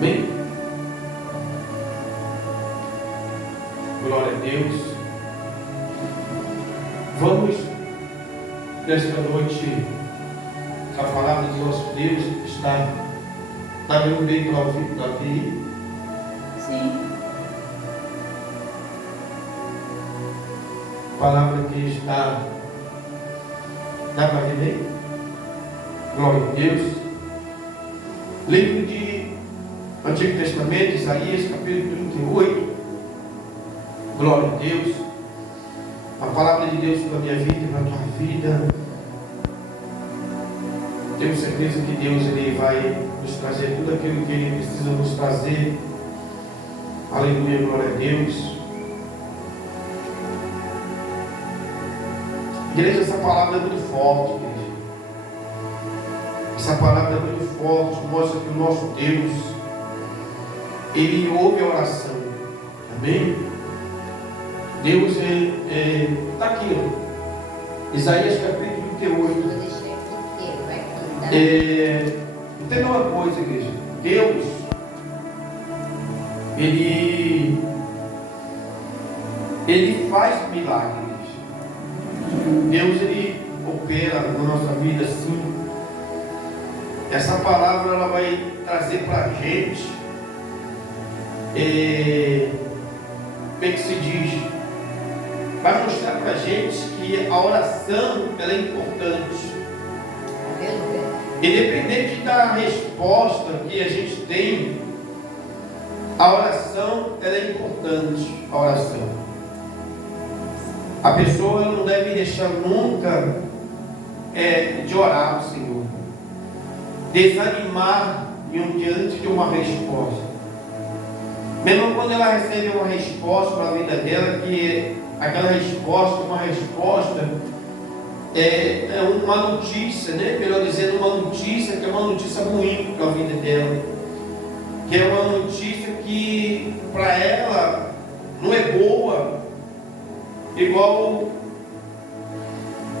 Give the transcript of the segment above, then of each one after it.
Amém? Glória a Deus. Vamos, nesta noite, a palavra do nosso Deus está vendo bem para ouvir Davi? Sim. A palavra que está. Dá para ver bem? Glória a Deus. Livro de Antigo Testamento, Isaías, capítulo 38. Glória a Deus. A palavra de Deus para a minha vida e para a tua vida. Tenho certeza que Deus ele vai nos trazer tudo aquilo que Ele precisa nos trazer. Aleluia, glória a Deus. Igreja, essa palavra é muito forte, igreja. Essa palavra é muito forte, mostra que o nosso Deus, Ele ouve a oração. Amém? Deus está aqui, ó. Isaías capítulo 38. Entenda uma coisa, igreja. Deus, Ele faz milagres. Deus, Ele opera na nossa vida, sim. Essa palavra, ela vai trazer para a gente, como é que se diz? Vai mostrar para a gente que a oração, ela é importante. Independente da resposta que a gente tem, a oração, ela é importante. A oração. A pessoa não deve deixar nunca de orar ao Senhor, desanimar diante de uma resposta. Mesmo quando ela recebe uma resposta para a vida dela, que aquela resposta, uma resposta é uma notícia, né? Melhor dizendo, uma notícia que é uma notícia ruim para a vida dela, que é uma notícia que para ela não é boa. Igual,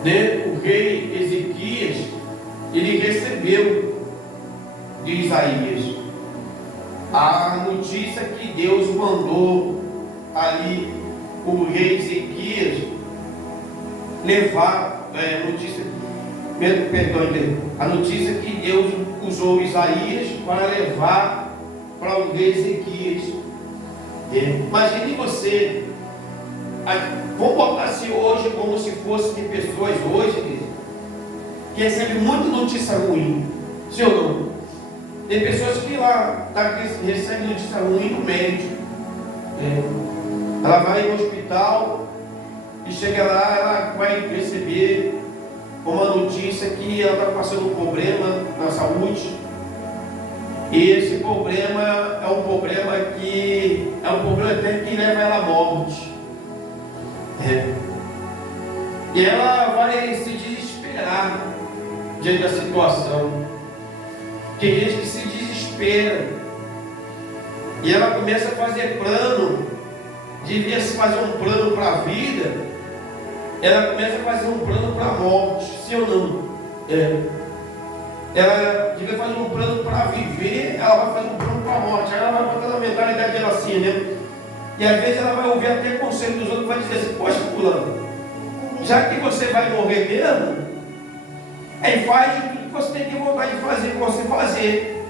né, o rei Ezequias, ele recebeu de Isaías a notícia que Deus mandou ali o rei Ezequias levar, a notícia que Deus usou Isaías para levar para o rei Ezequias. Imagine você. Vamos botar assim hoje como se fosse de pessoas hoje que recebem muita notícia ruim. Sim ou não? Tem pessoas que lá recebem notícia ruim do médico. Ela vai no hospital e chega lá, ela vai receber uma notícia que ela está passando um problema na saúde. E esse problema é um problema até que leva ela à morte. E ela vai se desesperar diante da situação. Tem gente que se desespera e ela começa a fazer plano, devia se fazer um plano para a vida, ela começa a fazer um plano para a morte, sim ou não? Ela devia fazer um plano para viver, ela vai fazer um plano para a morte. Aí ela vai botar na mentalidade dela assim, né? E às vezes ela vai ouvir até conselho dos outros, vai dizer assim: poxa, fulano, já que você vai morrer mesmo, faz tudo que você tem vontade de fazer, para você fazer.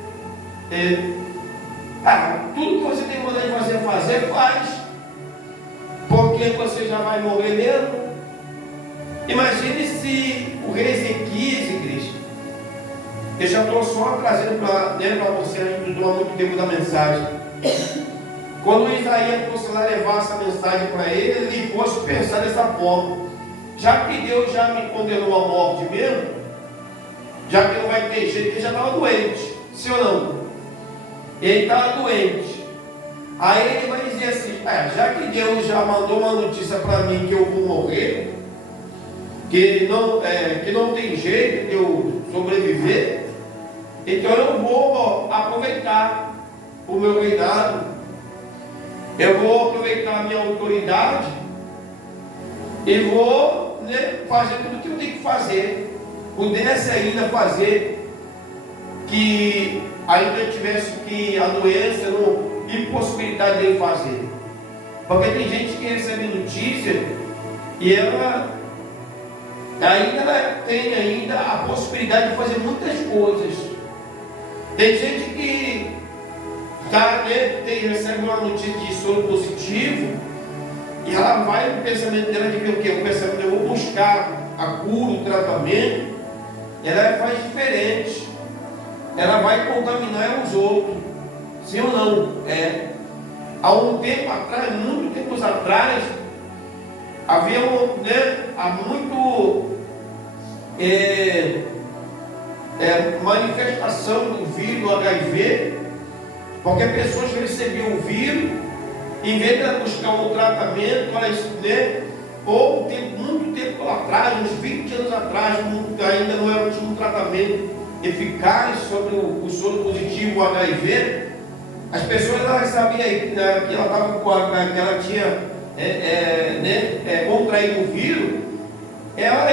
Tudo que você tem vontade de fazer, faz. Porque você já vai morrer mesmo. Imagine se o rei Ezequias, igreja, eu já estou só trazendo para você, a gente não dá muito tempo da mensagem. Quando Isaías fosse lá levar essa mensagem para ele fosse pensar dessa forma: já que Deus já me condenou à morte mesmo, já que não vai ter jeito, ele já estava doente, sim ou não? Ele estava doente. Aí ele vai dizer assim: já que Deus já mandou uma notícia para mim que eu vou morrer, que não tem jeito de eu sobreviver, então eu vou aproveitar o meu reinado. Eu vou aproveitar a minha autoridade e vou fazer tudo o que eu tenho que fazer. Pudesse ainda fazer que ainda tivesse que a doença não impossibilidade dele fazer. Porque tem gente que recebe notícia e ela tem ainda a possibilidade de fazer muitas coisas. Tem gente que recebe uma notícia de soro positivo e ela vai no pensamento dela de que o quê? O pensamento eu vou buscar a cura, o tratamento. Ela faz diferente. Ela vai contaminar os outros. Sim ou não? Há um tempo atrás, muito tempos atrás, havia manifestação do vírus do HIV, porque pessoas recebiam o vírus, em vez de buscar um tratamento, ou muito tempo atrás, uns 20 anos atrás, ainda não era um tratamento eficaz sobre o soro positivo, o HIV. As pessoas sabiam que ela tinha contraído o vírus, ela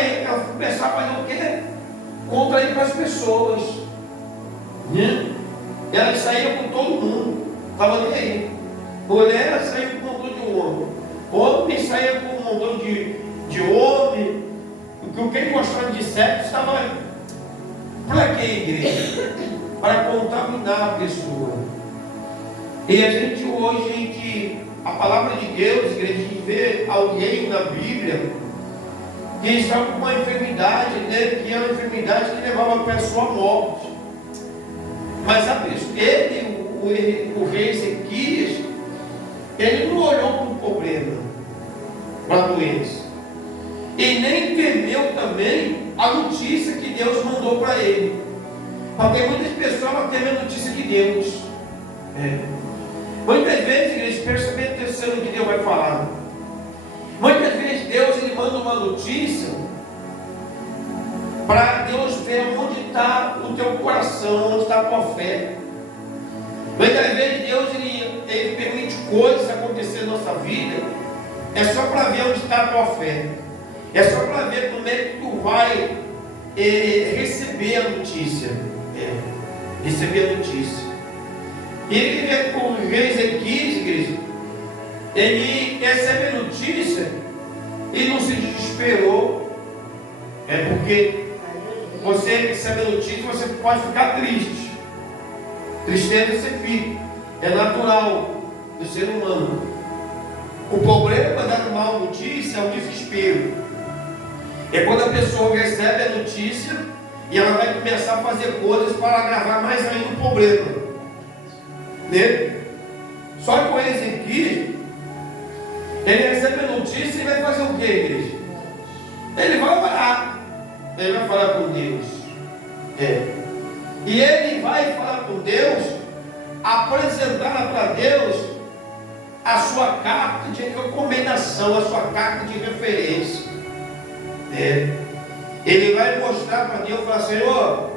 começava a fazer o quê? Contrair para as pessoas. Ela saía com todo mundo, estava nem aí. Mulher saía com um montão de homem, homem saía com um montão de homem. Quem gostava de sexo estava. Para que igreja? Para contaminar a pessoa. E a gente hoje, a palavra de Deus, igreja, a gente vê alguém na Bíblia que estava com uma enfermidade, que era uma enfermidade que levava a pessoa à morte. Mas sabe isso? O rei Ezequias, ele não olhou para o problema, para a doença, e nem temeu também a notícia que Deus mandou para ele. Porque muitas pessoas não temem a notícia de Deus. Muitas vezes, igreja, presta bem atenção no que Deus vai falar. Muitas vezes Deus ele manda uma notícia para Deus ver onde está o teu coração, onde está a tua fé. Muitas vezes Deus ele permite coisas acontecer na nossa vida, é só para ver onde está a tua fé. É só para ver como é que tu vai receber a notícia. Receber a notícia. E o rei Ezequias, igreja, ele recebe a notícia e não se desesperou. Porque você recebe a notícia, você pode ficar triste. Tristeza você fica. É natural do ser humano. O problema da má notícia é o desespero. É quando a pessoa recebe a notícia e ela vai começar a fazer coisas para agravar mais ainda o problema. Só que o Ezequias, ele recebe a notícia e vai fazer o que, igreja? Ele vai orar, ele vai falar com Deus. E ele vai falar com Deus, apresentar para Deus a sua carta de recomendação, a sua carta de referência. Ele vai mostrar para Deus e falar: Senhor,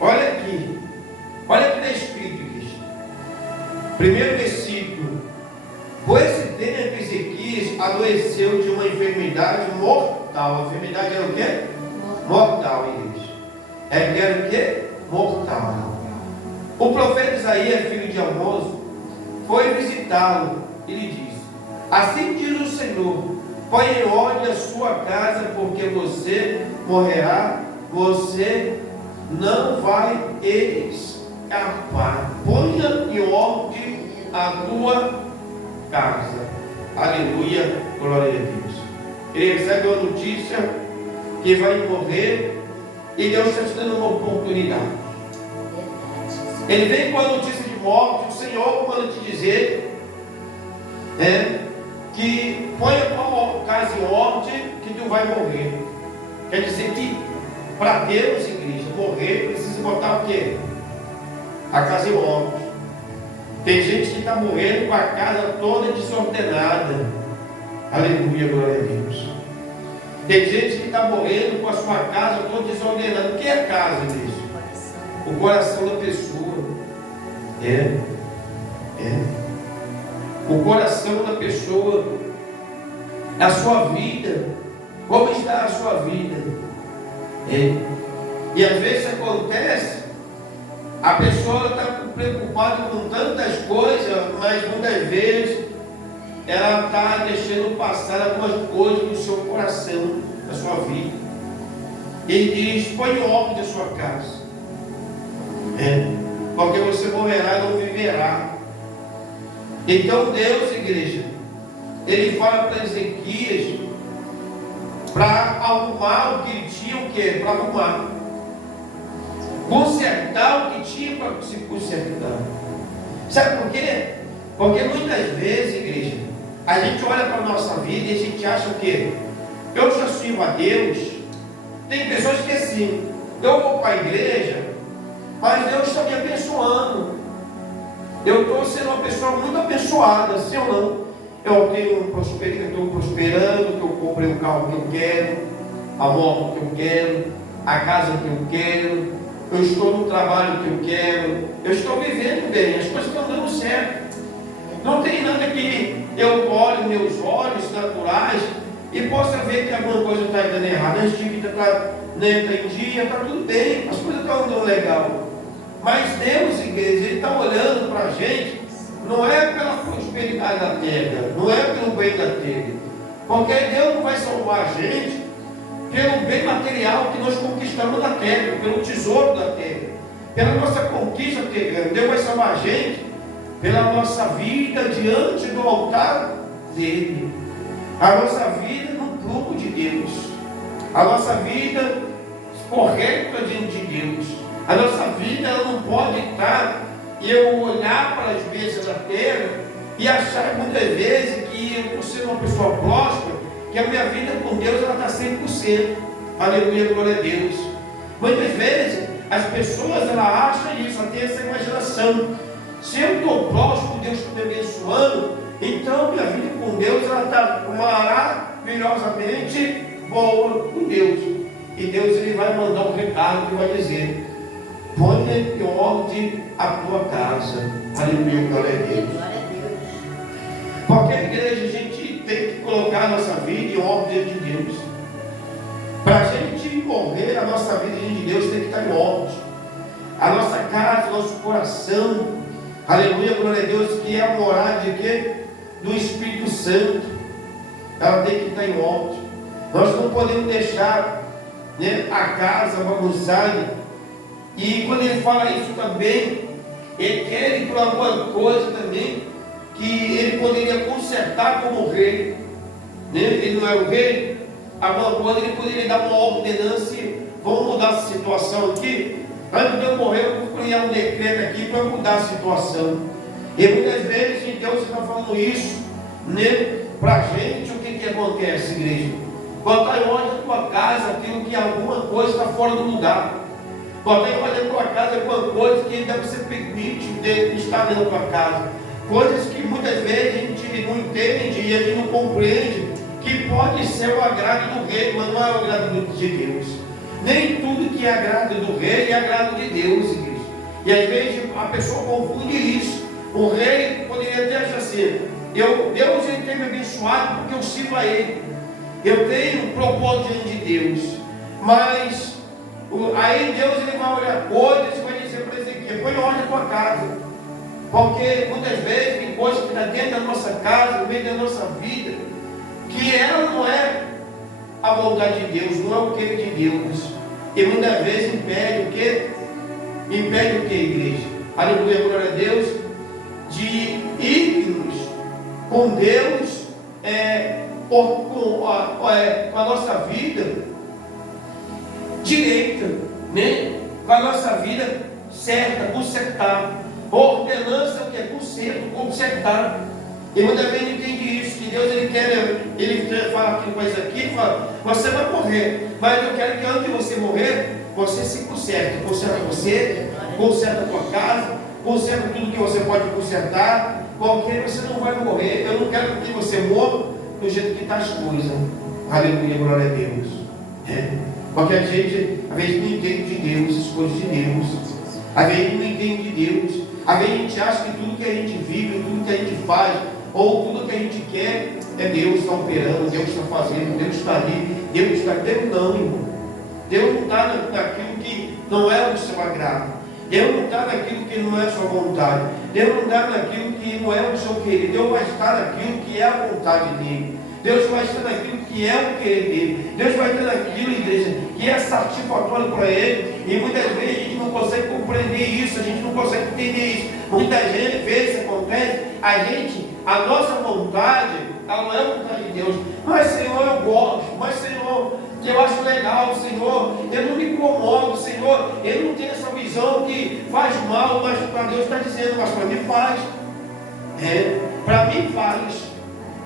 olha aqui está escrito, igreja. Primeiro versículo: por esse tempo Ezequias adoeceu de uma enfermidade mortal. A enfermidade era o quê? Mortal, igreja. Era o quê? Mortal. O profeta Isaías, filho de Amós, foi visitá-lo e lhe disse: assim diz o Senhor, põe em ordem a sua casa, porque você morrerá, você não vai escapar. Ponha em ordem a tua casa. Aleluia, glória a Deus. Ele recebe uma notícia que vai morrer e Deus está te dando uma oportunidade. Ele vem com a notícia de morte. O Senhor manda te dizer que põe a tua casa em ordem, que tu vai morrer. Quer dizer que para Deus, igreja, morrer precisa botar o quê? A casa em ordem. Tem gente que está morrendo com a casa toda desordenada. Aleluia, glória a Deus. Tem gente que está morrendo com a sua casa toda desordenada. O que é a casa, igreja? O coração da pessoa. O coração da pessoa, a sua vida, como está a sua vida. E às vezes acontece A pessoa está preocupada com tantas coisas, mas muitas vezes ela está deixando passar algumas coisas do seu coração, da sua vida. Ele diz: põe ordem da sua casa, porque você morrerá e não viverá. Então Deus, igreja, Ele fala para Ezequias para arrumar o que ele tinha, o que? Para arrumar, consertar o que tinha para se consertar. Sabe por quê? Porque muitas vezes, igreja, a gente olha para a nossa vida e a gente acha o quê? Eu já sirvo a Deus. Tem pessoas que assim, eu vou para a igreja, mas Deus está me abençoando. Eu estou sendo uma pessoa muito abençoada, sim ou não? Eu estou prosperando, que eu comprei o carro que eu quero, a moto que eu quero, a casa que eu quero, eu estou no trabalho que eu quero, eu estou vivendo bem, as coisas estão dando certo. Não tem nada que eu olhe meus olhos naturais e possa ver que alguma coisa está dando errado. A dívida está em dia, está tudo bem, as coisas estão andando legal. Mas Deus, igreja, Ele está olhando para a gente, não é pela prosperidade da terra, não é pelo bem da terra, porque Deus não vai salvar a gente pelo bem material que nós conquistamos na terra, pelo tesouro da terra, pela nossa conquista terrena. Deus vai salvar a gente pela nossa vida diante do altar dele, a nossa vida no prumo de Deus, a nossa vida correta diante de Deus. A nossa vida ela não pode estar e eu olhar para as bênçãos da terra e achar muitas vezes que eu, por ser uma pessoa próspera, que a minha vida com Deus ela está 100%. Aleluia, glória a Deus. Muitas vezes as pessoas elas acham isso, elas têm essa imaginação. Se eu estou próximo, Deus está me abençoando, então minha vida com Deus ela está maravilhosamente boa com Deus. E Deus ele vai mandar um recado que vai dizer: põe em ordem a tua casa. Aleluia, glória a Deus. Porque a igreja, a gente tem que colocar a nossa vida em ordem de Deus. Para a gente morrer, a nossa vida diante de Deus tem que estar em ordem. A nossa casa, o nosso coração, aleluia, glória a Deus, que é a morada de quê? Do Espírito Santo. Ela tem que estar em ordem. Nós não podemos deixar, né, a casa bagunçada. E quando ele fala isso também, ele quer ir para alguma coisa também que ele poderia consertar como rei, né? Ele não era o rei, alguma coisa ele poderia dar uma ordenância: vamos mudar essa situação aqui. Antes de eu morrer, eu vou criar um decreto aqui para mudar a situação. E muitas vezes Deus está falando isso, né, para a gente. O que acontece, igreja? Botar em ordem a tua casa aquilo que alguma coisa está fora do lugar. Botar em ordem a tua casa alguma coisa que ainda você permite estar dentro da tua casa. Coisas que muitas vezes a gente não entende e a gente não compreende, que pode ser o agrado do rei, mas não é o agrado de Deus. Nem tudo que é agrado do rei é agrado de Deus, igreja. E às vezes a pessoa confunde isso. O rei poderia até achar assim: Deus ele tem me abençoado porque eu sirvo a ele. Eu tenho um propósito diante de Deus. Mas aí Deus ele vai olhar coisas e vai dizer para Ezequiel: põe em ordem a tua casa. Porque muitas vezes tem coisas que está dentro da nossa casa, no meio da nossa vida, que ela não é a vontade de Deus, não é o querer de Deus. E muitas vezes impede o quê? Impede o quê, igreja? Aleluia, glória a Deus. De irmos com Deus, com a nossa vida direita, né? Com a nossa vida certa, consertada. Ordenança que é conserto, consertar. E muitas vezes não entende isso, que Deus ele fala aqui com isso aqui, ele fala: você vai morrer, mas eu quero que antes de você morrer, você se conserte. Conserta você, conserta a tua casa, conserta tudo que você pode consertar, porque você não vai morrer. Eu não quero que você morra do jeito que está as coisas. Aleluia, glória a Deus. Porque a gente, às vezes, não entende de Deus, as coisas de Deus. Às vezes não entende de Deus. Às vezes a gente acha que tudo que a gente vive, tudo que a gente faz, ou tudo que a gente quer, é Deus está operando, Deus está fazendo, Deus está ali, Deus está... Deus não, irmão. Deus não está naquilo que não é o seu agrado. Deus não está naquilo que não é a sua vontade. Deus não está naquilo que não é o seu querer. Deus vai estar naquilo que é a vontade dele. Deus vai estar naquilo que é o querer dele. Deus vai estar naquilo, igreja, que é satisfatório para ele. E muitas vezes a gente não consegue compreender isso, a gente não consegue entender isso. Muitas vezes acontece, a nossa vontade, ela não é a vontade de Deus. Mas Senhor, eu gosto. Mas Senhor, eu acho legal, Senhor, eu não me incomodo, Senhor, eu não tenho essa visão que faz mal, mas para Deus está dizendo, mas para mim faz. Para mim faz.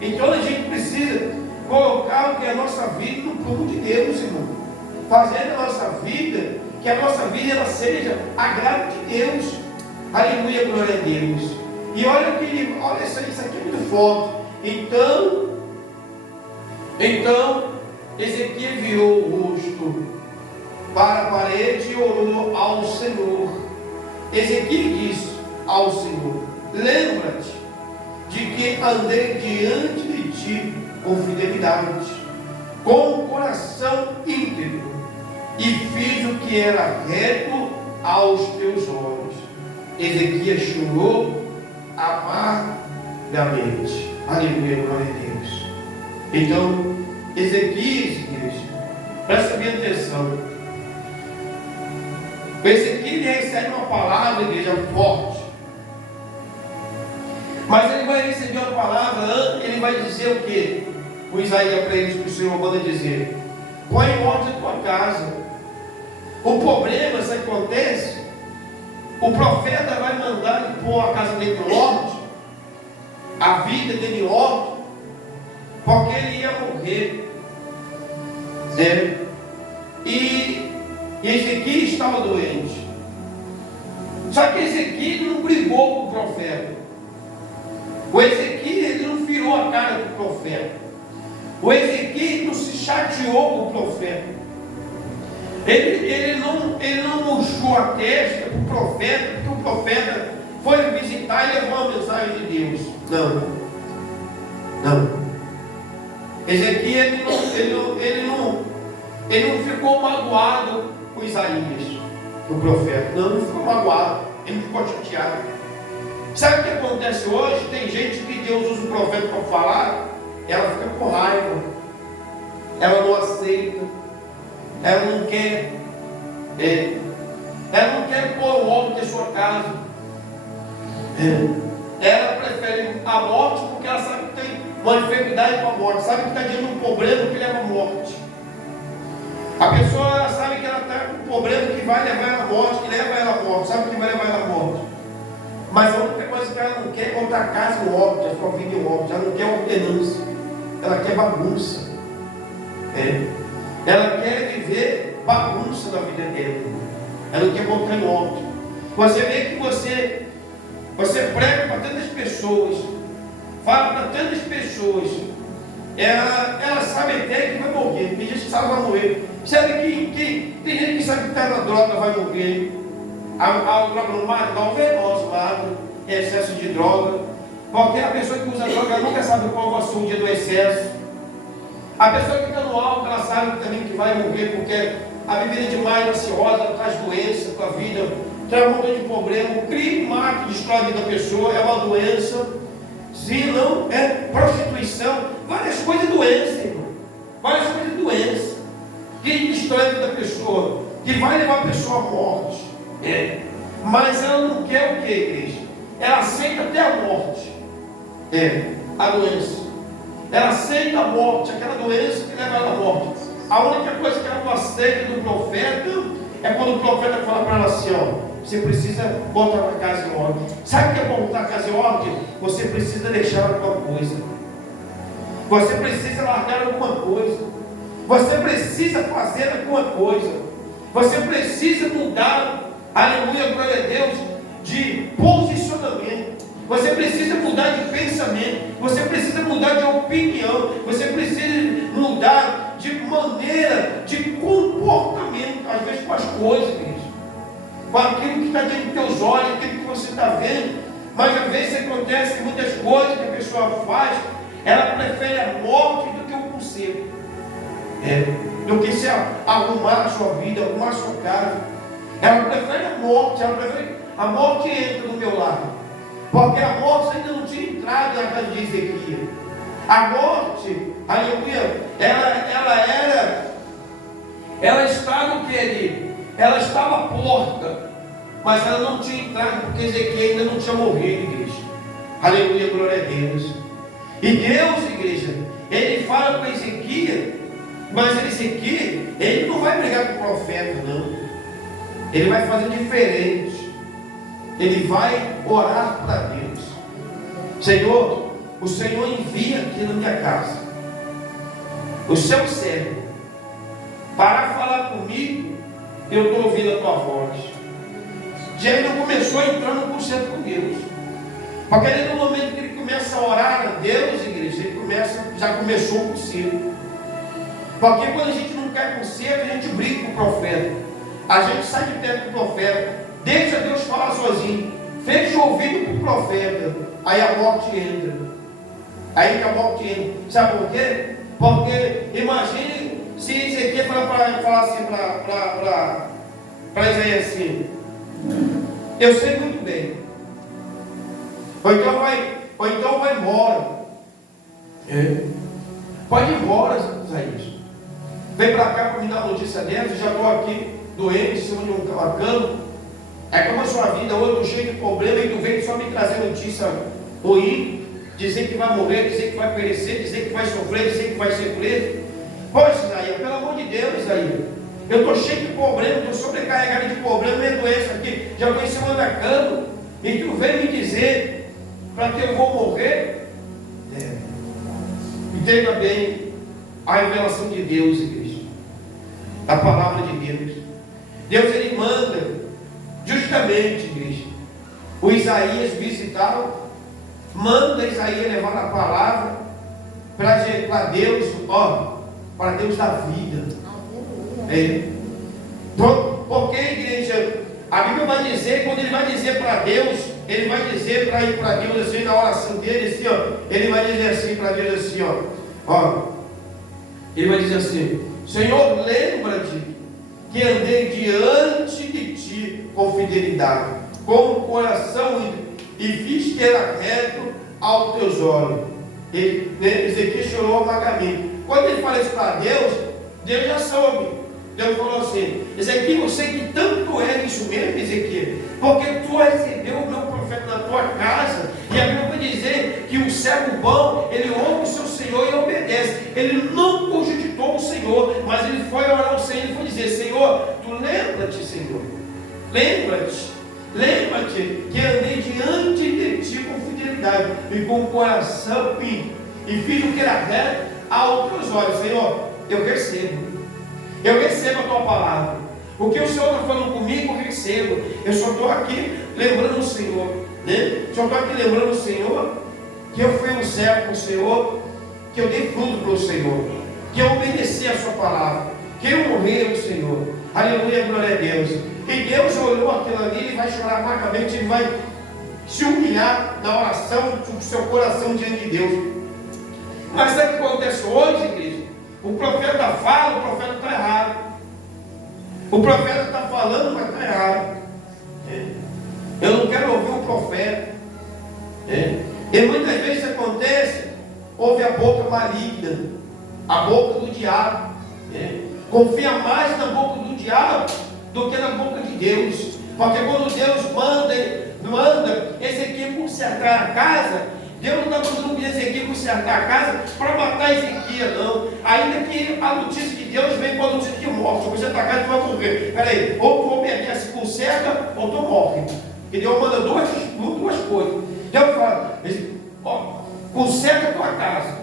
Então a gente precisa colocar o que é a nossa vida no prumo de Deus, irmão. Fazer a nossa vida, que a nossa vida ela seja agrado de Deus. Aleluia, glória a Deus. E olha isso aqui é muito forte. Então Ezequiel virou o rosto para a parede e orou ao Senhor. Ezequiel disse ao Senhor: lembra-te de que andei diante de ti com fidelidade, com o coração íntegro, e fiz o que era reto aos teus olhos. Ezequiel chorou amargamente. Aleluia, glória a Deus. Então, Ezequiel, igreja, presta bem atenção. O Ezequiel recebe uma palavra, igreja, forte. Mas ele vai receber uma palavra, ele vai dizer o quê? O Isaías para eles, que o Senhor manda dizer: põe em ordem a tua casa. O problema, se acontece, o profeta vai mandar ele pôr a casa dele em ordem, a vida dele em ordem, porque ele ia morrer. E Ezequiel estava doente. Só que Ezequiel não brigou com o profeta. O Ezequiel ele não virou a cara do profeta. O Ezequiel não se chateou com o profeta. Ele não murchou a testa para o profeta, porque o profeta foi visitar e levou a mensagem de Deus. Não. Ezequiel ele não ficou magoado com Isaías, o profeta. Não ficou magoado. Ele não ficou chateado. Sabe o que acontece hoje? Tem gente que Deus usa o profeta para falar, ela fica com raiva, ela não aceita, ela não quer pôr o homem de sua casa. Ela prefere a morte porque ela sabe que tem uma enfermidade com a morte, sabe que está diante de um problema que leva à morte. A pessoa ela sabe que ela está com um problema que vai levar ela à morte, que leva ela à morte, sabe que vai levar ela à morte. Mas a única coisa que ela não quer é botar a casa no óbito, a sua vida em óbito. Ela não quer ordenança, ela quer bagunça. Ela quer viver bagunça na vida dela. Ela não quer botar em óbito. Você vê que você prega para tantas pessoas, fala para tantas pessoas. Ela sabe até que vai morrer. Tem gente que sabe que vai morrer. Sabe que tem gente que sabe que está na droga, vai morrer. A droga não mata, não venenoso, mata, excesso de droga. Porque a pessoa que usa droga nunca sabe qual vai ser o dia do excesso. A pessoa que está no álcool, ela sabe também que vai morrer, porque a bebida demais, ansiosa, traz doença para a vida, traz um monte de problema. O crime mata, destrói a vida da pessoa, é uma doença. Se não, é prostituição, várias coisas doença, irmão. Várias coisas doença. Que destrói a vida da pessoa, que vai levar a pessoa à morte. Mas ela não quer o que, igreja? Ela aceita até a morte. A doença. Ela aceita a morte, aquela doença que leva ela à morte. A única coisa que ela não aceita do profeta é quando o profeta fala para ela assim: ó, você precisa botar a casa em ordem. Sabe o que é botar a casa em ordem? Você precisa deixar alguma coisa. Você precisa largar alguma coisa. Você precisa fazer alguma coisa. Você precisa mudar. Aleluia, glória a Deus, de posicionamento. Você precisa mudar de pensamento. Você precisa mudar de opinião. Você precisa mudar de maneira, de comportamento. Às vezes com as coisas, com aquilo que está diante dos teus olhos, aquilo que você está vendo. Mas às vezes acontece que muitas coisas que a pessoa faz, ela prefere a morte do que o conselho. Do que se arrumar a sua vida, arrumar a sua casa. Ela prefere a morte, ela prefere a morte entra no meu lado. Porque a morte ainda não tinha entrado na casa de Ezequias. A morte, aleluia, ela estava o que ali? Ela estava à porta, mas ela não tinha entrado porque Ezequias ainda não tinha morrido, igreja. Aleluia, glória a Deus. E Deus, igreja, Ele fala com Ezequias, mas Ezequias, ele não vai brigar com o profeta, não. Ele vai fazer diferente. Ele vai orar para Deus. Senhor, o Senhor envia aqui na minha casa o seu servo para falar comigo. Eu estou ouvindo a tua voz. Já ele não começou entrando por cento com Deus. Porque ali no momento que ele começa a orar a Deus, igreja, ele já começou com cedo. Porque quando a gente não quer com cedo, a gente briga com o profeta. A gente sai de perto do profeta. Deixa Deus falar sozinho. Fecha o ouvido para o profeta. Aí a morte entra. Aí que a morte entra. Sabe por quê? Porque imagine se Ezequias falar assim para Isaías assim: eu sei muito bem. Ou então vai embora. Pode ir embora, Isaías. Vem para cá para me dar notícia dessa. Eu já estou aqui doente, em cima de uma cama. É como a sua vida hoje, eu estou cheio de problema e tu vem só me trazer notícia ruim, dizer que vai morrer, dizer que vai perecer, dizer que vai sofrer, dizer que vai ser preso. Poxa, Isaías, pelo amor de Deus, Isaías, eu estou cheio de problema, estou sobrecarregado de problema, minha doença aqui, já estou em cima da cama, e tu vem me dizer para que eu vou morrer? Entenda bem a revelação de Deus, igreja, a palavra de Deus. Deus, ele manda justamente, igreja, o Isaías visitá-lo, manda Isaías levar a palavra para Deus, para Deus da vida. Porque, igreja, a Bíblia vai dizer, quando ele vai dizer para Deus, ele vai dizer para ir para Deus assim, na oração dele, assim, ele vai dizer assim para Deus assim, ele vai dizer assim: Senhor, lembra-te que andei diante de ti com fidelidade, com o coração e fiz que era reto aos teus olhos. Ezequias chorou amargamente. Quando ele fala isso para Deus, Deus já soube. Deus falou assim: Ezequias, eu sei que tanto é isso mesmo, Ezequias, porque tu recebeu o meu profeta na tua casa, e a Bíblia vai dizer que o servo bom, ele ouve o seu Senhor e obedece. Ele não cogitou o Senhor, mas ele foi orar ao Senhor e foi dizer: Senhor, tu lembra-te, Senhor, lembra-te que andei diante de ti com fidelidade e com o coração puro, e fiz o que era reto aos teus olhos. Senhor, eu recebo a tua palavra. O que o Senhor está falando comigo, eu recebo. Eu só estou aqui lembrando o Senhor, né? Só estou aqui lembrando o Senhor que eu fui um servo para o Senhor, que eu dei fruto para o Senhor, que eu obedeci a sua palavra, que eu honrei ao Senhor. Aleluia, glória a Deus. E Deus olhou aquilo ali, ele vai chorar amargamente, ele vai se humilhar na oração do seu coração diante de Deus. Mas sabe o que acontece hoje, igreja? O profeta fala, o profeta está errado. O profeta está falando, mas está errado. Eu não quero ouvir o profeta. E muitas vezes acontece, ouve a boca maligna, a boca do diabo. Confia mais na boca do diabo do que na boca de Deus. Porque quando Deus manda Ezequias consertar a casa, Deus não está mandando Ezequias consertar a casa para matar Ezequias, não. Ainda que a notícia de Deus vem com a notícia de morte. Se você está a casa, tu vai morrer. Peraí, ou tu obedece, conserta, ou tu morre. E Deus manda duas coisas. Deus fala: conserta a tua casa,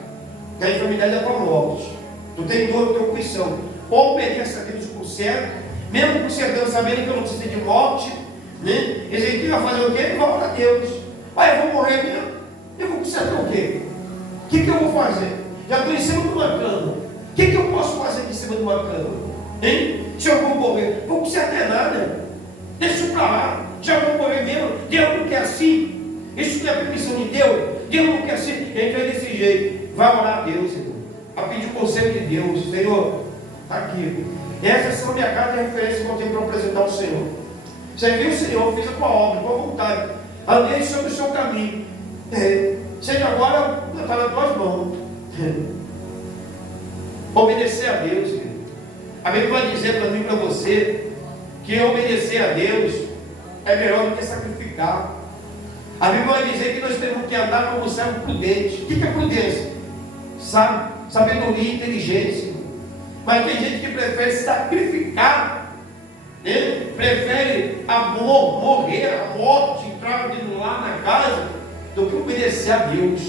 que a enfermidade é para a morte. Tu tem dor, tu tem opção. Ou obedece a Deus, conserta, mesmo consertando, sabendo que a notícia de morte, né? Ezequias vai fazer o quê? Ele vai orar a Deus. Eu vou morrer mesmo. Eu vou consertar o quê? O que eu vou fazer? Já estou em cima de uma cama. O que eu posso fazer aqui em cima de uma cama? Se eu vou morrer, vou consertar nada. Deixa isso para lá. Já vou morrer mesmo. Deus não quer assim. Isso não é permissão de Deus. Deus não quer assim. Então é desse jeito. Vai orar a Deus, irmão. A pedir o conselho de Deus. Senhor, está aqui. Essa é a minha carta de referência que eu tenho para apresentar ao Senhor. Servi o Senhor, fiz a tua obra, a tua vontade. Andei sobre o seu caminho. Seja agora, está nas tuas mãos. Obedecer a Deus, querido. A Bíblia vai dizer para mim e para você que obedecer a Deus é melhor do que sacrificar. A Bíblia vai dizer que nós temos que andar como servo prudente. O que é prudência? Sabedoria e inteligência. Mas tem gente que prefere sacrificar, né? Prefere morrer, a morte, entrar lá na casa, do que obedecer a Deus,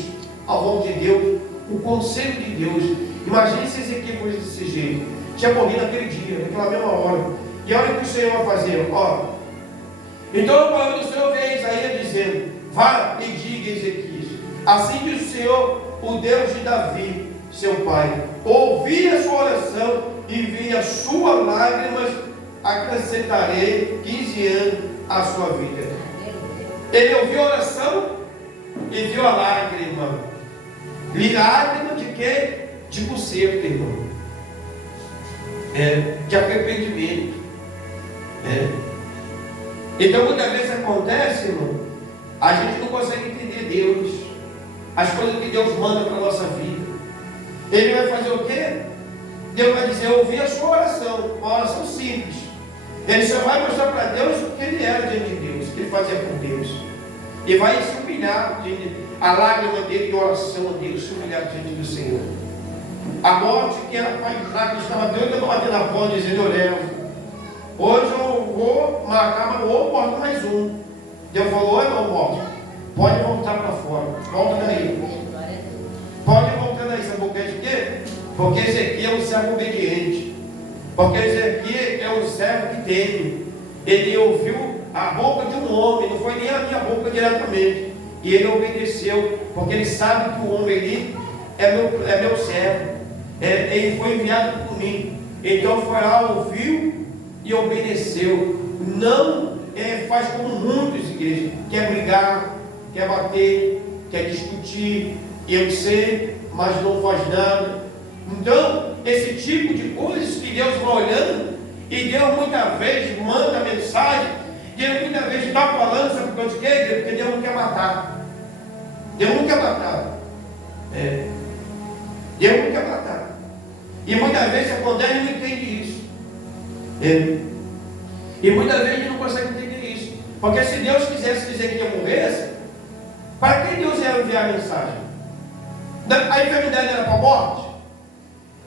a voz de Deus, o conselho de Deus. Imagine se Ezequiel fosse desse jeito. Tinha morrido naquele dia, naquela mesma hora. E olha o que o Senhor vai fazer. Ó. Então a palavra do Senhor veio a Isaías dizendo: vá e diga a Ezequiel, assim diz o Senhor, o Deus de Davi, seu pai: ouvi a sua oração e vi as suas lágrimas, acrescentarei 15 anos à sua vida. Ele ouviu a oração e viu a lágrima. Lágrima de quê? De conserto, irmão. De arrependimento. Então muitas vezes acontece, irmão, a gente não consegue entender Deus, as coisas que Deus manda para a nossa vida. Ele vai fazer o quê? Deus vai dizer: eu ouvi a sua oração, uma oração simples. Ele só vai mostrar para Deus o que ele era diante de Deus, o que ele fazia por Deus. E vai se humilhar, a lágrima dele e a oração dele, se humilhar diante do Senhor. A morte que era pai fraco, estava doido para bater na porta, dizendo: eu levo. Hoje eu vou marcar, mas vou morto mais um. Deus falou: oi, não morto, pode voltar para fora, volta daí. Pode voltar daí, sabe por quê? Porque Ezequiel é um servo obediente. Porque Ezequiel é um servo que teme. Ele ouviu a boca de um homem, não foi nem a minha boca diretamente. E ele obedeceu, porque ele sabe que o homem ali é meu servo. Ele foi enviado por mim. Então foi lá, ouviu e obedeceu. Não faz como muitos igrejas, quer brigar, quer bater, quer discutir. Eu sei, mas não faz nada. Então, esse tipo de coisas que Deus vai olhando, e Deus muitas vezes manda mensagem, Deus muitas vezes está falando, sabe por quê? Porque Deus não quer matar. Deus não quer matar. Deus não quer matar. E muitas vezes acontece e não entende isso. E muitas vezes a gente não consegue entender isso. Porque se Deus quisesse dizer que ia morrer, para que Deus ia enviar a mensagem? A enfermidade era para a morte?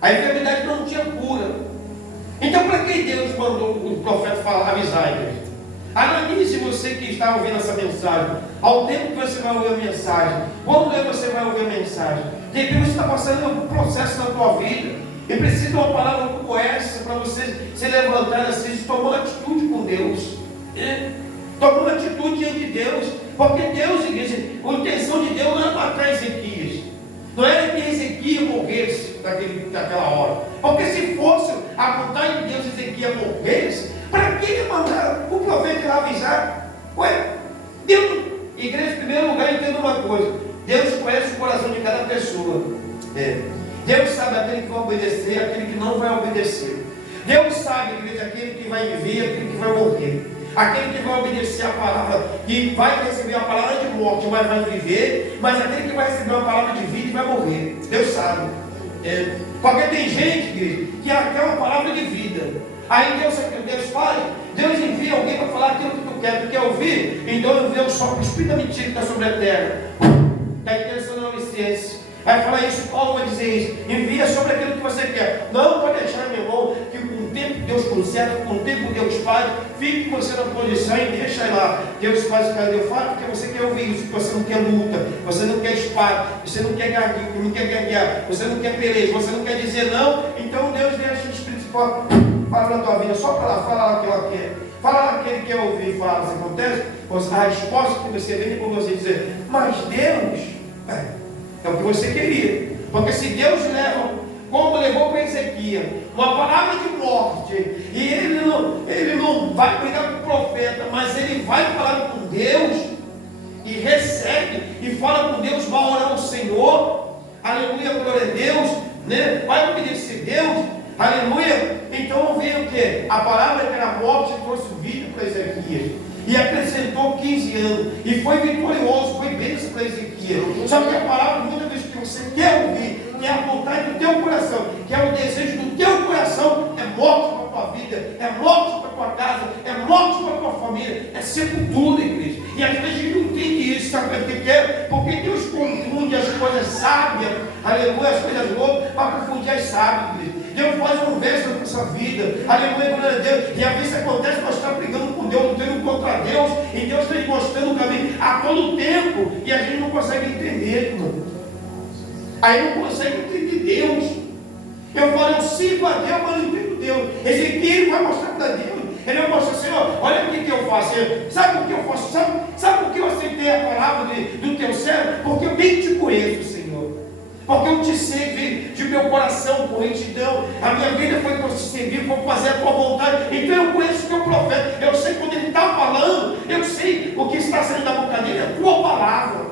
A enfermidade não tinha cura. Então para que Deus mandou o profeta avisar a igreja? Analise você que está ouvindo essa mensagem. Ao tempo que você vai ouvir a mensagem, quando você vai ouvir a mensagem, de repente você está passando um processo na tua vida e precisa de uma palavra como essa para você se levantar assim, tomando atitude com Deus, tomando atitude diante de Deus. Porque Deus, igreja, a intenção de Deus não era matar Ezequias, não era que Ezequias morresse naquela hora. Porque se fosse a vontade de Deus, Ezequias morresse, para que ele mandar o profeta lá avisar? Deus, igreja, em primeiro lugar, entenda uma coisa: Deus conhece o coração de cada pessoa. Deus sabe aquele que vai obedecer, aquele que não vai obedecer. Deus sabe, igreja, aquele que vai viver, aquele que vai morrer. Aquele que vai obedecer a palavra e vai receber a palavra de morte, mas vai viver. Mas aquele que vai receber a palavra de vida e vai morrer. Deus sabe. Porque tem gente, igreja, que quer uma palavra de vida. Aí Deus faz, Deus envia alguém para falar aquilo que tu quer. Tu quer ouvir? Então envia o sopro, o espírito da mentira que está sobre a terra. Está intencional licença. Vai falar isso, Paulo vai dizer isso. Envia sobre aquilo que você quer. Não pode deixar, meu irmão, que com o tempo Deus conserta, com o tempo Deus faz. Fique você na posição e deixa lá. Deus faz o que Deus faz, porque você quer ouvir isso. Você não quer luta, você não quer espada, você não quer garguinho, não quer guerrear, você não quer peleja, você não quer dizer não. Então Deus deixa o Espírito fala na tua vida, só para lá, fala lá o que ela quer. Fala lá que ele quer ouvir, fala. Se acontece, a resposta que você vem por você dizer: mas Deus, é o que você queria. Porque se Deus leva, como levou para Ezequiel, uma palavra de morte, e ele não vai brigar com o profeta, mas ele vai falar com Deus, e recebe, e fala com Deus, vai orar ao Senhor, aleluia, glória a Deus, né? Vai obedecer Deus, aleluia. Então veio o que? A palavra que era morte trouxe vida para Ezequiel. e acrescentou 15 anos, e foi vitorioso, foi bênção para Ezequias. Sabe que a palavra, muitas vezes que você quer ouvir, que é a vontade do teu coração, que é o desejo do teu coração, é morte para a tua vida, é morte para a tua casa, é morte para a tua família, é sepultura, igreja. E às vezes a gente não entende isso, sabe o que quer? Porque Deus confunde as coisas sábias, aleluia, as coisas loucas, para confundir as sábias, igreja. Deus faz um verso na nossa vida, aleluia, glória a Deus. E às vezes acontece, nós estamos brigando com Deus, lutando contra Deus, e Deus está mostrando o caminho a todo tempo, e a gente não consegue entender, irmão. Aí não consegue entender Deus. Eu falo, eu sigo a Deus, mas não entendo Deus. Ezequiel vai mostrar para Deus. Ele vai mostrar, Senhor, olha o que eu faço. Sabe o que eu faço? Sabe por que eu aceitei a palavra do teu servo? Porque eu bem te conheço, Senhor. Porque eu te servi de meu coração com retidão. A minha vida foi para te servir, para fazer a tua vontade. Então eu conheço o teu profeta. Eu sei quando ele está falando, eu sei o que está saindo da boca dele, é a tua palavra.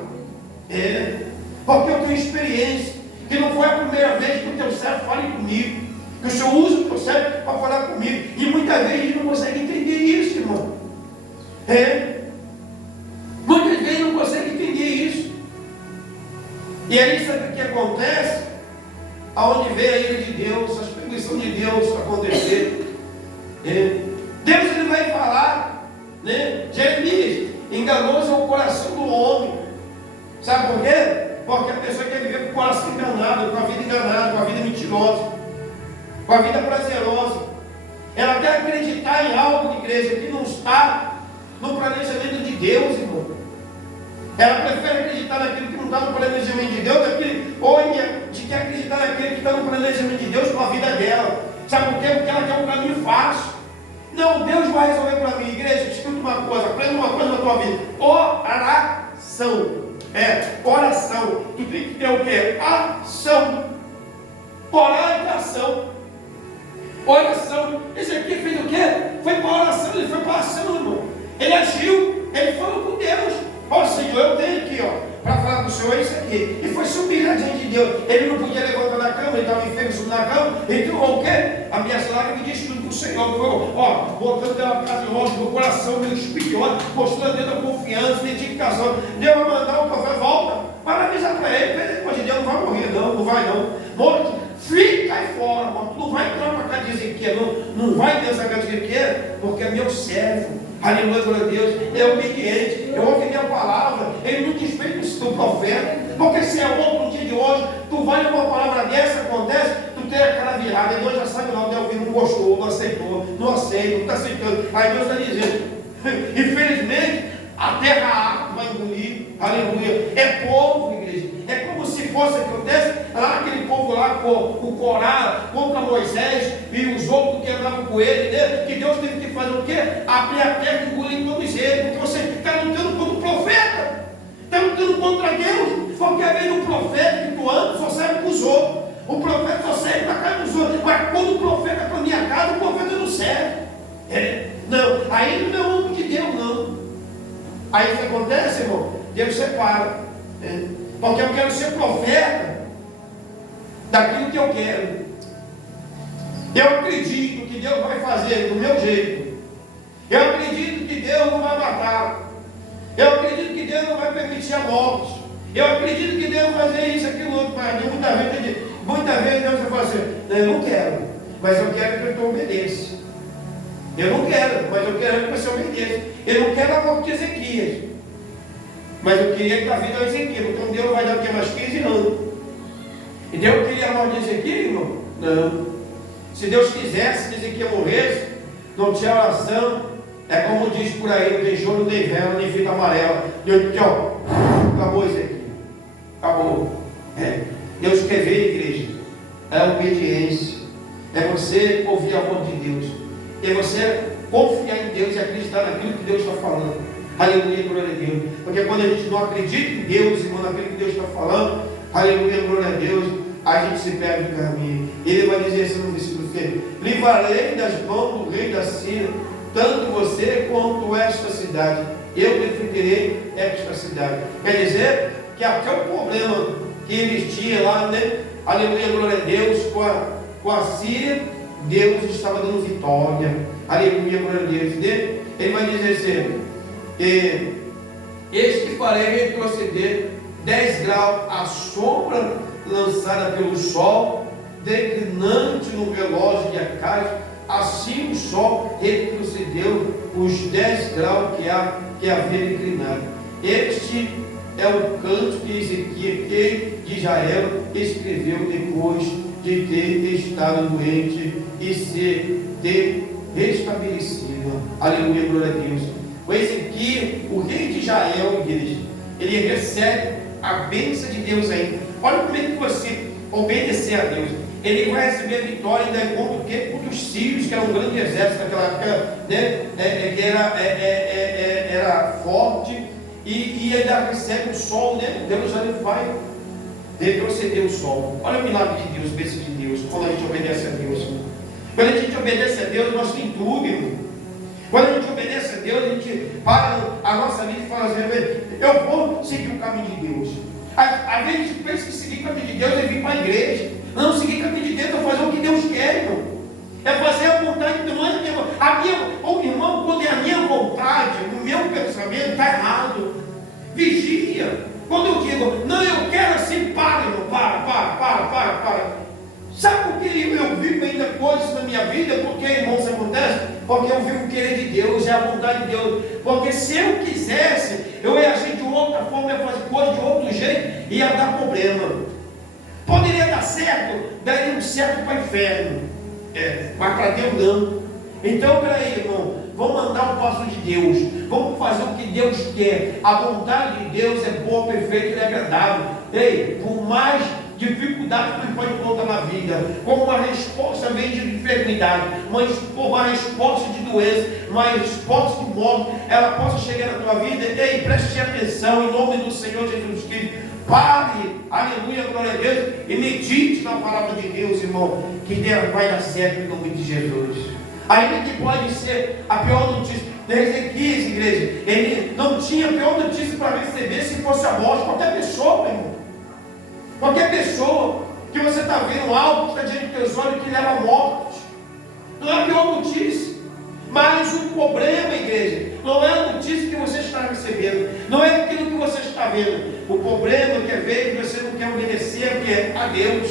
Porque eu tenho experiência. Que não foi a primeira vez que o teu servo fale comigo. Que o Senhor usa o teu servo para falar comigo. E muitas vezes a gente não consegue entender isso, irmão. Muitas vezes não consegue entender isso. E aí sabe o que acontece? Aonde vem a ira de Deus, as permissões de Deus acontecer. Deus ele vai falar, né? Jeremias, enganoso é o coração do homem. Sabe por quê? Porque a pessoa quer viver com o coração enganado, com a vida enganada, com a vida mentirosa, com a vida prazerosa. Ela quer acreditar em algo de igreja que não está no planejamento de Deus, irmão. Ela prefere acreditar naquilo que não está no planejamento de Deus, ou de que acreditar naquilo que está no planejamento de Deus com a vida dela. Sabe por quê? Porque ela quer um caminho fácil. Não, Deus vai resolver para mim. Igreja, escuta uma coisa, aprenda uma coisa na tua vida. Oração. Oração. Tu tem que ter o quê? Ação. Orar é ação. Oração. Esse aqui fez o quê? Foi para a oração, ele foi para a ação, irmão. Ele agiu, ele falou com Deus. Ó Senhor, eu tenho aqui, para falar com o Senhor isso aqui. E foi subir diante de Deus. Ele não podia levantar da cama, ele estava enfermo, subindo na cama. Então o quê? A minha lágrima disse tudo para o Senhor. Botando dentro da casa de ódio, no coração, meu espírito de ódio, mostrando dentro da confiança, identificação. Deus vai mandar o café, volta, para avisar para ele, depois de Deus não vai morrer, não vai não. Morte, fica aí fora, mano. Tu não vai entrar para cá de Ezequiel, não vai ter essa casa de Ezequiel, porque é meu servo. Aleluia, glória a Deus, é obediente, eu ouvi minha palavra, ele não despeita do profeta, porque se é outro no dia de hoje, tu vai numa palavra dessa, acontece, tu tem a cara virada, e Deus já sabe não, Deus não gostou, não aceitou, não aceita, não está aceitando, aí Deus está dizendo, infelizmente, a terra vai engolir, aleluia, é povo, igreja, é como se fosse, acontece, lá aquele povo lá, o Corá, contra Moisés, e os outros que andavam com ele, né? Que Deus teve que fazer o quê? Abrir a terra e engolir todo jeito, porque você está lutando contra o profeta, está lutando contra Deus, porque a vez do profeta que tu anda, só serve para os outros, o profeta só serve para a casa dos outros, mas quando o profeta para a minha casa, o profeta não serve, não, aí não é homem de Deus, não. Aí o que acontece, irmão? Deus separa, porque eu quero ser profeta daquilo que eu quero. Eu acredito que Deus vai fazer do meu jeito. Eu acredito que Deus não vai matar. Eu acredito que Deus não vai permitir a morte. Eu acredito que Deus vai fazer isso, aquilo, outro. Mas muitas vezes Deus vai falar assim, eu não quero, mas eu quero que tu obedeça. Eu não quero, mas eu quero que você obedeça. Eu não quero a morte de Ezequias, mas eu queria que a vida é Ezequiel. Então Deus vai dar o que? Mais 15 anos. E Deus queria a morte de Ezequiel, irmão? Não. Se Deus quisesse que Ezequiel morresse, não tinha oração. É como diz por aí, não tem choro, nem vela, nem fita amarela. Deus disse, acabou Ezequiel. Acabou. Deus quer ver, igreja. É obediência. É você ouvir a voz de Deus. É você confiar em Deus e acreditar naquilo que Deus está falando. Aleluia, glória a Deus. Porque quando a gente não acredita em Deus, irmão, naquilo que Deus está falando, aleluia, glória a Deus, a gente se perde no caminho. Ele vai dizer assim no versículo 3: livrarei das mãos do rei da Síria, tanto você quanto esta cidade. Eu defenderei esta cidade. Quer dizer que até o problema que eles tinham lá, né? Aleluia, glória a Deus, com a Síria, Deus estava dando vitória. Aleluia, glória a Deus. Ele vai dizer assim: Eis que farei retroceder 10 graus a sombra lançada pelo sol, declinante no relógio de Acácio. Assim o sol retrocedeu os 10 graus que havia declinado. Este é o canto que Ezequias, rei de Israel, escreveu depois de ter estado doente e ter restabelecido. Aleluia, glória a Deus. O Ezequias, o rei de Israel, igreja, ele recebe a bênção de Deus ainda. Olha como é que você obedecer a Deus. Ele vai receber a vitória ainda contra o quê? Contra os sírios, que era um grande exército naquela época, né? Que era forte, e ainda recebe o sol, né? Deus já vai retroceder o sol. Olha o milagre de Deus, bênção de Deus, quando a gente obedece a Deus. Quando a gente obedece a Deus, nós temos tudo, irmão. Quando a gente obedece a Deus, a gente para a nossa vida e fala assim: eu vou seguir o caminho de Deus. Às vezes a gente pensa que seguir o caminho de Deus é vir para a igreja. Não, seguir o caminho de Deus é fazer o que Deus quer, irmão. É fazer a vontade de Deus. Não é irmão, quando é a minha vontade, o meu pensamento, está errado. Vigia. Quando eu digo, não, eu quero assim, para, irmão, para. Sabe por que eu vivo ainda coisas na minha vida? Porque, irmão, isso acontece? Porque eu vivo o querer de Deus, é a vontade de Deus. Porque se eu quisesse, eu ia agir de outra forma, ia fazer coisas de outro jeito, ia dar problema. Poderia dar certo, daria um certo para o inferno. Mas para Deus não. Então, peraí, irmão, vamos andar o passo de Deus. Vamos fazer o que Deus quer. A vontade de Deus é boa, perfeita e agradável. Ei, por mais dificuldade que nós pode encontrar na vida, como uma resposta vem de enfermidade, uma resposta de doença, uma resposta de morte, ela possa chegar na tua vida. Ei, preste atenção em nome do Senhor Jesus Cristo. Pare, aleluia, glória a Deus, e medite na palavra de Deus, irmão, que Deus vai dar certo em nome de Jesus. Ainda que pode ser a pior notícia. Ezequias, igreja, ele não tinha pior notícia para receber se fosse a morte. Qualquer pessoa, meu irmão, qualquer pessoa que você está vendo algo que está diante dos teus olhos que leva à morte, não é a pior notícia. Mas o problema, igreja, não é a notícia que você está recebendo, não é aquilo que você está vendo. O problema que é ver que você não quer obedecer que é a Deus.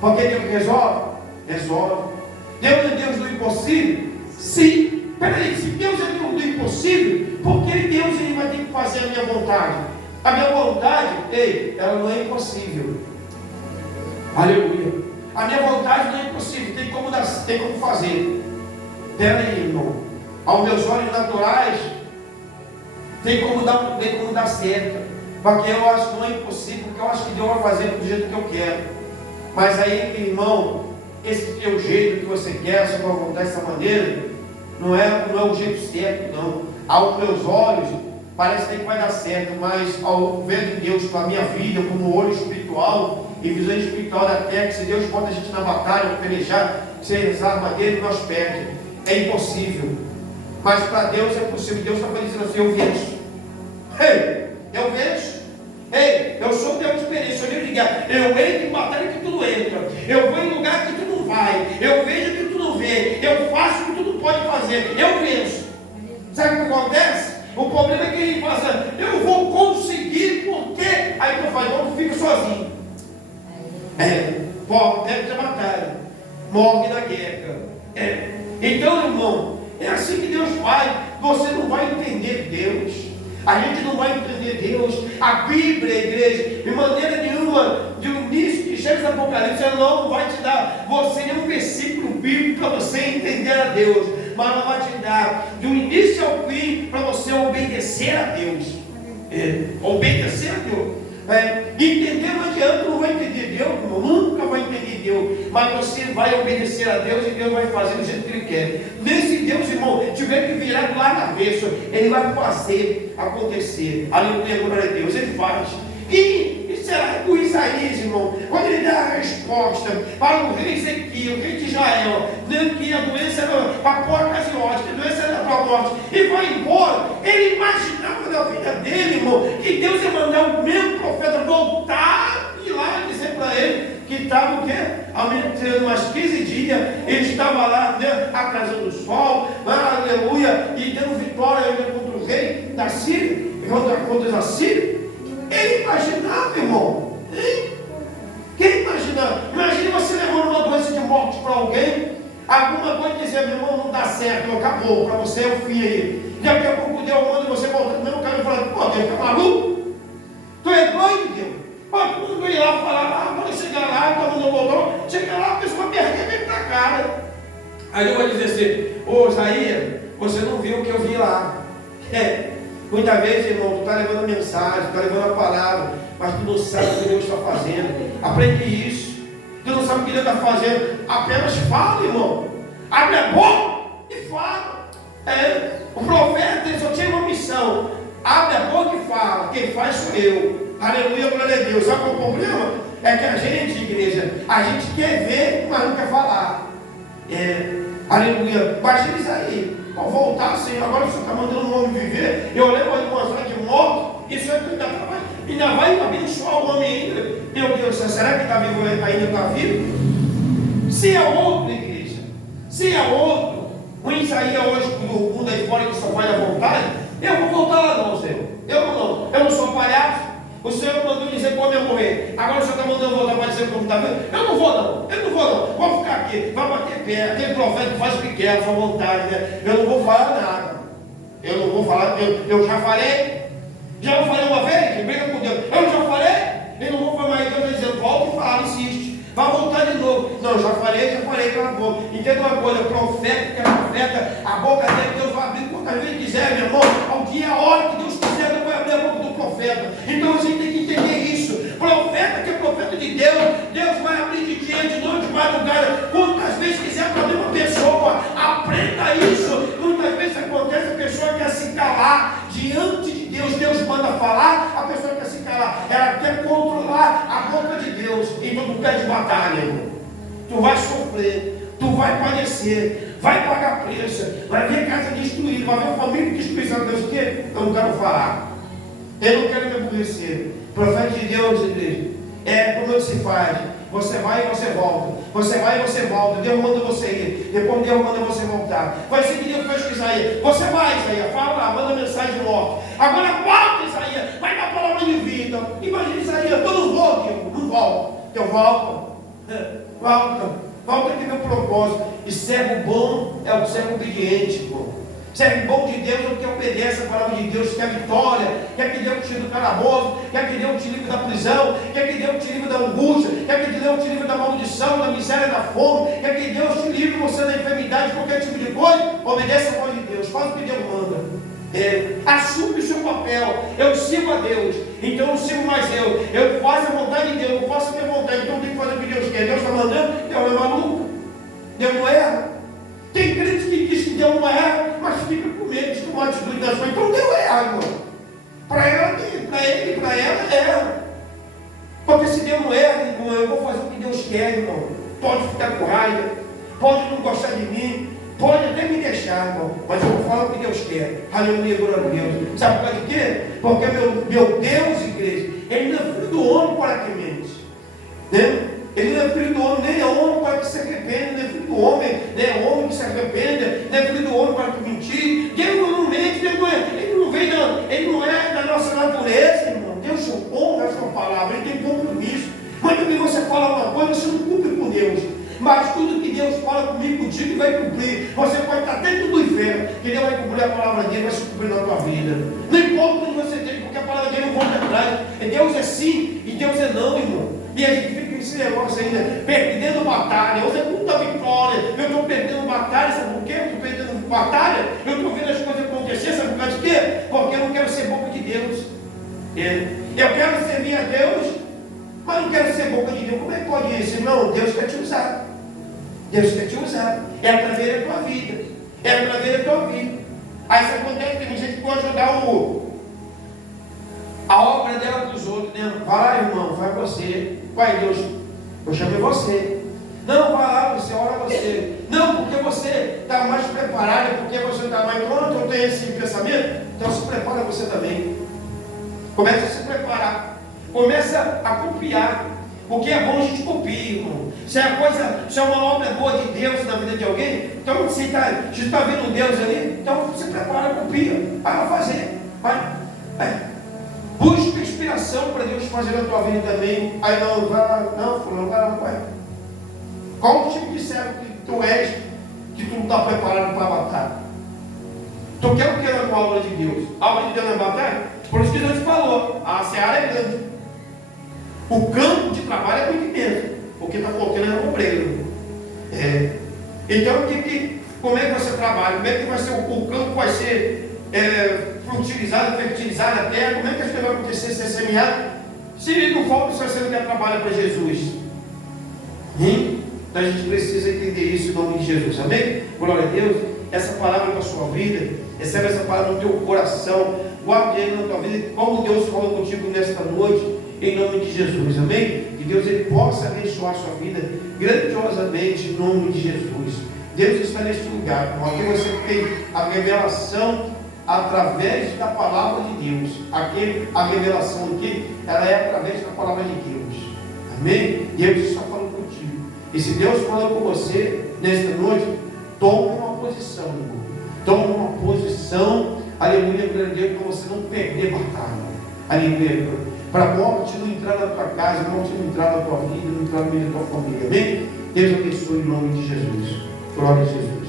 Porque Deus resolve? Resolve. Deus é Deus do impossível? Sim. Peraí, se Deus é Deus do impossível, por que Deus ele vai ter que fazer a minha vontade? A minha vontade, ei, ela não é impossível. Aleluia. A minha vontade não é impossível, tem como fazer. Peraí, irmão, aos meus olhos naturais, tem como dar certo. Porque eu acho que não é impossível, porque eu acho que Deus vai fazer do jeito que eu quero. Mas aí, irmão, esse teu jeito que você quer, essa tua vontade, dessa maneira, não é o jeito certo, não. Aos meus olhos, parece que vai dar certo, mas ao ver de Deus para a minha vida, como olho espiritual e visão espiritual da terra, que se Deus bota a gente na batalha, pelejar, sem as armas dele, nós perdemos. É impossível. Mas para Deus é possível. Deus está dizendo assim: eu venço. Ei, eu venço. Ei, eu sou Deus de experiência. Eu ligar. Eu entro em batalha que tu não entra. Eu vou em lugar que tu não vai. Eu vejo que tu não vê. Eu faço o que tu não pode fazer. Eu venço. Sabe o que acontece? O problema é que ele fala assim: eu vou conseguir porque. Aí tu faz, então tu fica sozinho. Dentro da batalha. Morre na guerra. Então, irmão, é assim que Deus faz. Você não vai entender Deus. A gente não vai entender Deus. A Bíblia, igreja, de maneira nenhuma, de início de Gênesis Apocalipse, ela não vai te dar você nenhum versículo bíblico para você entender a Deus, mas ela vai te dar do início ao fim para você obedecer a Deus. Obedecer a Deus. Entender não adianta, não vai entender Deus, irmão, nunca vai entender Deus, mas você vai obedecer a Deus e Deus vai fazer do jeito que Ele quer. Nesse Deus, irmão, tiver que virar lá na avesso, Ele vai fazer acontecer. Aleluia, glória a Deus, Ele faz. E será que o Isaías, irmão, quando ele dá a resposta para o rei Ezequias, o rei de Israel, dizendo que a doença era a porca asiótica, a doença era para a morte, e vai embora, ele imaginava na vida dele, irmão, que Deus ia mandar o mesmo profeta voltar e lá dizer para ele que estava o quê? Aumentando umas 15 dias, ele estava lá, né, atrasando o sol, aleluia, e dando vitória ainda contra o rei da Síria, contra os assírios. Ele imaginava, irmão. Hein? Quem imaginava? Imagina você levando uma doença de morte para alguém, alguma coisa dizer, meu irmão, não dá certo, acabou, para você é o fim aí. Daqui a pouco Deus manda você voltando, mesmo cara falando, pô, Deus, tá maluco? Tu é doido, Deus? Pô, todo mundo ia lá falar, quando chegar lá, todo mundo voltou, chega lá, a pessoa me arrebenta na cara. Aí eu vou dizer assim, ô Isaías, você não viu o que eu vi lá. Muitas vezes, irmão, tu está levando mensagem, tu está levando a palavra, mas tu não sabe o que Deus está fazendo. Aprende isso. Tu não sabe o que Deus está fazendo. Apenas fala, irmão. Abre a boca e fala. O profeta, ele só tinha uma missão. Abre a boca e fala. Quem faz sou eu. Aleluia, glória a Deus. Sabe qual é o problema? É que a gente, igreja, a gente quer ver, mas não quer falar. Aleluia. Imagina isso aí. Vou voltar assim. Agora o senhor está mandando um homem viver. Eu levo aí uma zona de morte. Isso ainda vai abençoar o homem ainda. Meu Deus, será que está vivo ainda? Está vivo? Se é outro, igreja. Se é outro. O Isaías hoje, do mundo aí fora que só vai à vontade. Eu vou voltar lá não, Senhor. Eu não sou palhaço. O Senhor mandou dizer quando eu morrer. Agora o Senhor está mandando voltar para dizer como está vendo. Eu não vou não. Vou ficar aqui. Vai bater pé. Aquele profeta que faz o que quer, a sua vontade, né? Eu não vou falar nada. Eu não vou falar. Eu já falei. Já não falei uma vez? Briga com Deus. Eu já falei. Eu não vou falar mais. Deus está dizendo, volta e fala, insiste. Vai voltar de novo. Não, já falei, cala a boca. Entenda uma coisa, profeta que é profeta, a boca dele Deus vai abrir quantas vezes quiser, meu irmão. Ao dia, a hora que Deus quiser, Deus vai abrir a boca do profeta. Então você tem que entender isso. Profeta que é profeta de Deus, Deus vai abrir de dia, de noite, de madrugada, quantas vezes quiser para a mesma pessoa. Aprenda isso. Muitas vezes acontece, a pessoa quer se calar diante de Deus. Deus manda falar, a pessoa quer se calar. Ela quer controlar a boca de Deus. Então tu pede batalha, irmão. Tu vai sofrer, tu vai padecer, vai pagar preço, vai ver casa destruída, vai ver família destruída. Deus quer? Eu não quero falar. Eu não quero me aborrecer. Profeta de Deus, igreja, como é que se faz? Você vai e você volta. Você vai e você volta. Deus manda você ir. Depois Deus manda você voltar. Vai ser que Deus fez com Isaías. Você vai, Isaías. Fala lá, manda mensagem de morte. Agora volta, Isaías. Vai dar palavra de vida. Imagina Isaías. Eu não vou, Deus. Não volto. Eu volto. Volta aqui meu propósito. E servo bom é o servo obediente, irmão. Servo bom de Deus é o que obedece a palavra de Deus, quer vitória, quer que Deus te livre do calabouço, quer que Deus te livre da prisão, quer que Deus te livre da angústia, quer que Deus te livre da maldição, da miséria, da fome, quer que Deus te livre você da enfermidade, qualquer tipo de coisa. Obedece a voz de Deus, faz o que Deus manda. Assume o seu papel. Eu sigo a Deus, então não sigo mais eu faço a vontade de Deus, eu faço a minha vontade, então eu tenho que fazer o que Deus quer. Deus está mandando, Deus é maluco, Deus não erra. Tem crente que diz que Deus não erra, mas fica com medo de tomar atitude das coisas. Então Deus erra, irmão. Para ele, para ela erra. Porque se Deus não erra, irmão, eu vou fazer o que Deus quer, irmão. Pode ficar com raiva, pode não gostar de mim, pode até me deixar, irmão, mas eu vou falar o que Deus quer. Aleluia, glória a Deus. Sabe por causa de quê? Porque meu Deus, igreja, ele não é filho do homem para que mente, né? Ele não é filho do homem, nem é homem para que se arrependa, nem é filho do homem, nem é homem que se arrependa, nem é filho do homem para que mentir. Deus não mente, ele não é da nossa natureza, irmão. Deus honra a sua palavra, ele tem compromisso. Mas também você fala uma coisa, você não cumpre com Deus. Mas tudo que Deus fala comigo, contigo, vai cumprir. Você pode estar dentro do inferno, que Deus vai cumprir a palavra dele, vai se cumprir na tua vida. Não importa onde você tem, porque a palavra dele não volta atrás. Deus é sim e Deus é não, irmão. E a gente fica nesse negócio ainda, perdendo batalha. Hoje é muita vitória. Eu estou perdendo batalha, sabe por quê? Eu estou perdendo batalha. Eu estou vendo as coisas acontecer, sabe por causa de quê? Porque eu não quero ser boca de Deus. Eu quero servir a Deus, mas não quero ser boca de Deus. Como é que pode isso? Não, Deus quer te usar. Deus quer te usar. É através da tua vida. É através da tua vida. Aí isso acontece, tem gente que pode ajudar a obra dela para os outros, né? Vai lá, irmão, vai você. Pai, Deus, eu chamei você. Não, vai lá, você ora você. Não, porque você está mais preparado, porque você está mais pronto, eu tenho esse pensamento. Então se prepara você também. Começa a se preparar. Começa a copiar. O que é bom a gente copia, irmão. Se é uma obra boa de Deus na vida de alguém, então se está vendo Deus ali, então se prepara, copia, vai fazer. Vai. Busca inspiração para Deus fazer na tua vida também. Aí fulano, vai. Qual o tipo de servo que tu és, que tu não está preparado para a batalha? Tu quer o que na tua obra de Deus? A obra de Deus na batalha? Por isso que Deus falou, a seara é grande. O campo de trabalho é muito imenso, porque está faltando é um obreiro. Então, como é que vai ser o trabalho? Como é que vai ser o campo? Vai ser utilizado, fertilizado a terra? Como é que as coisas vão acontecer, ser semeado? Se não for, você não quer trabalho para Jesus. Então a gente precisa entender isso em nome de Jesus, amém? Glória a Deus. Essa palavra na sua vida, recebe essa palavra no teu coração, guarde ele na tua vida, como Deus falou contigo nesta noite, em nome de Jesus, amém? Que Deus ele possa abençoar a sua vida grandiosamente em nome de Jesus. Deus está neste lugar, aqui você tem a revelação através da palavra de Deus. Aqui, a revelação aqui, ela é através da palavra de Deus, amém? Deus está falando contigo, e se Deus falou com você nesta noite, tome uma posição, irmão. Tome uma posição, aleluia, glória a Deus, para você não perder batalha, aleluia, para a morte não entrar na tua casa, a morte não entrar na tua vida, não entrar no meio da tua família, amém? Deus abençoe em nome de Jesus. Glória a Jesus.